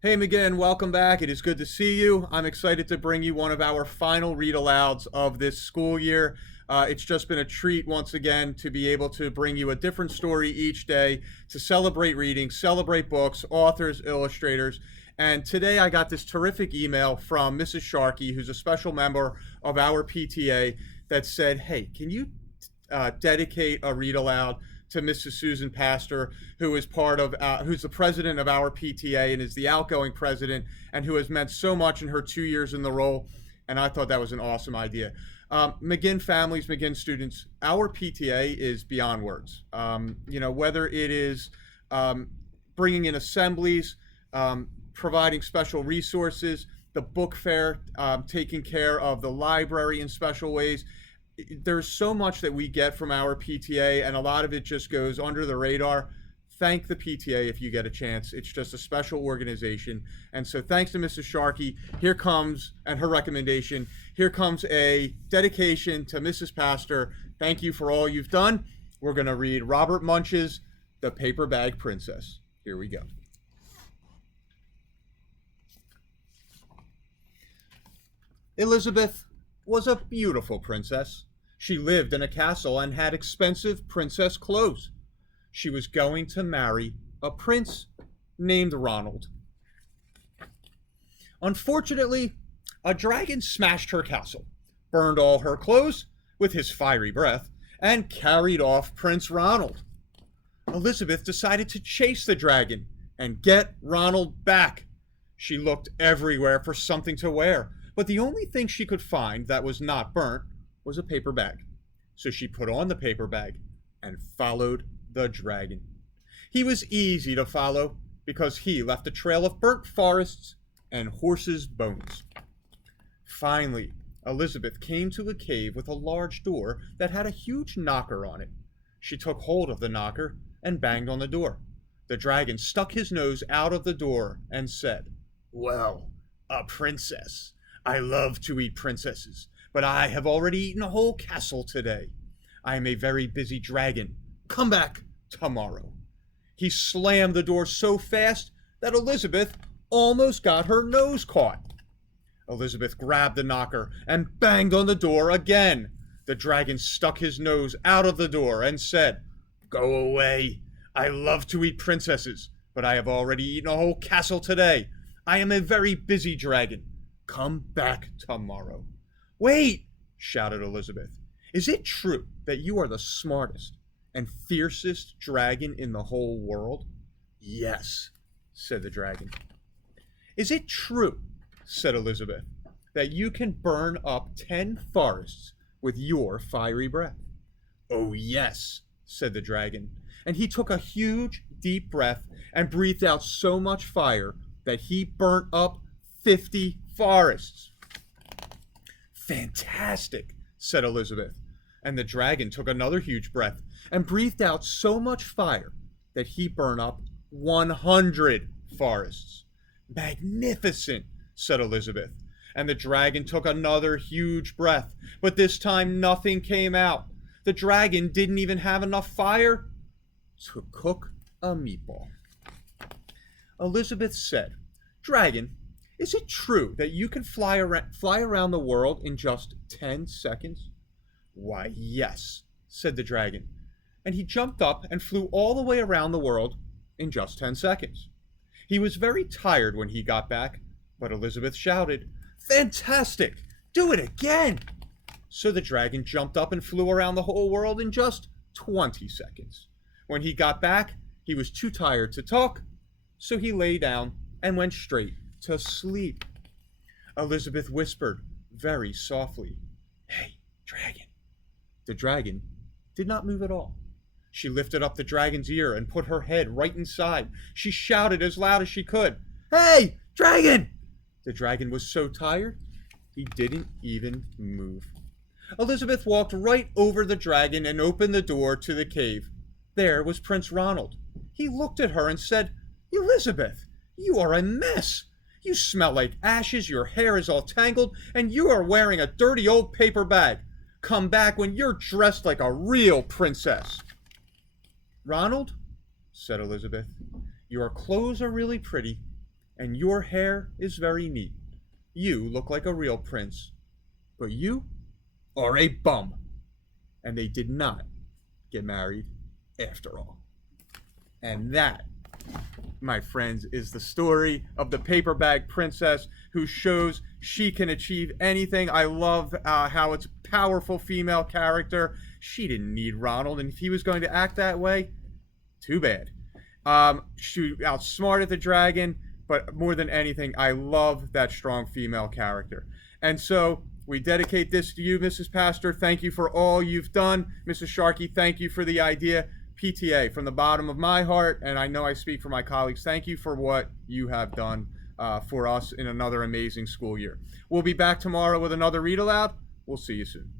Hey McGinn, welcome back. It is good to see you. I'm excited to bring you one of our final read alouds of this school year. It's just been a treat once again to be able to bring you a different story each day to celebrate reading, celebrate books, authors, illustrators. And today I got this terrific email from Mrs. Sharkey, who's a special member of our PTA, that said, hey, can you dedicate a read aloud to Mrs. Susan Pastor, who is who's the president of our PTA and is the outgoing president, and who has meant so much in her 2 years in the role. And I thought that was an awesome idea. McGinn families, McGinn students, our PTA is beyond words. Whether it is bringing in assemblies, providing special resources, the book fair, taking care of the library in special ways. There's so much that we get from our PTA, and a lot of it just goes under the radar. Thank the PTA if you get a chance. It's just a special organization. And so thanks to Mrs. Sharkey. Here comes, and her recommendation, here comes a dedication to Mrs. Pastor. Thank you for all you've done. We're going to read Robert Munch's The Paper Bag Princess. Here we go. Elizabeth was a beautiful princess. She lived in a castle and had expensive princess clothes. She was going to marry a prince named Ronald. Unfortunately, a dragon smashed her castle, burned all her clothes with his fiery breath, and carried off Prince Ronald. Elizabeth decided to chase the dragon and get Ronald back. She looked everywhere for something to wear, but the only thing she could find that was not burnt was a paper bag. So she put on the paper bag and followed the dragon. He was easy to follow because he left a trail of burnt forests and horses' bones. Finally, Elizabeth came to a cave with a large door that had a huge knocker on it. She took hold of the knocker and banged on the door. The dragon stuck his nose out of the door and said, "Well, a princess. I love to eat princesses, but I have already eaten a whole castle today. I am a very busy dragon. Come back tomorrow." He slammed the door so fast that Elizabeth almost got her nose caught. Elizabeth grabbed the knocker and banged on the door again. The dragon stuck his nose out of the door and said, "Go away. I love to eat princesses, but I have already eaten a whole castle today. I am a very busy dragon. Come back tomorrow." "Wait!" shouted Elizabeth. "Is it true that you are the smartest and fiercest dragon in the whole world?" "Yes," said the dragon. "Is it true," said Elizabeth, "that you can burn up 10 forests with your fiery breath?" "Oh, yes," said the dragon, and he took a huge, deep breath and breathed out so much fire that he burnt up 50 forests. "Fantastic," said Elizabeth, and the dragon took another huge breath and breathed out so much fire that he burned up 100 forests. "Magnificent," said Elizabeth, and the dragon took another huge breath, but this time nothing came out. The dragon didn't even have enough fire to cook a meatball. Elizabeth said, "Dragon, is it true that you can fly around the world in just 10 seconds?" "Why, yes," said the dragon, and he jumped up and flew all the way around the world in just 10 seconds. He was very tired when he got back, but Elizabeth shouted, "Fantastic! Do it again!" So the dragon jumped up and flew around the whole world in just 20 seconds. When he got back, he was too tired to talk, so he lay down and went straight to sleep. Elizabeth whispered very softly, "Hey, dragon." The dragon did not move at all. She lifted up the dragon's ear and put her head right inside. She shouted as loud as she could, "Hey, dragon!" The dragon was so tired, he didn't even move. Elizabeth walked right over the dragon and opened the door to the cave. There was Prince Ronald. He looked at her and said, "Elizabeth, you are a mess. You smell like ashes, your hair is all tangled, and you are wearing a dirty old paper bag. Come back when you're dressed like a real princess." "Ronald," said Elizabeth, "your clothes are really pretty, and your hair is very neat. You look like a real prince, but you are a bum. And they did not get married after all. And that, my friends, is the story of the paper bag princess who shows she can achieve anything. I love how it's a powerful female character. She didn't need Ronald, and if he was going to act that way, too bad. She outsmarted the dragon, but more than anything, I love that strong female character. And so we dedicate this to you, Mrs. Pastor. Thank you for all you've done. Mrs. Sharkey, thank you for the idea. PTA, from the bottom of my heart, and I know I speak for my colleagues, thank you for what you have done for us in another amazing school year. We'll be back tomorrow with another read aloud. We'll see you soon.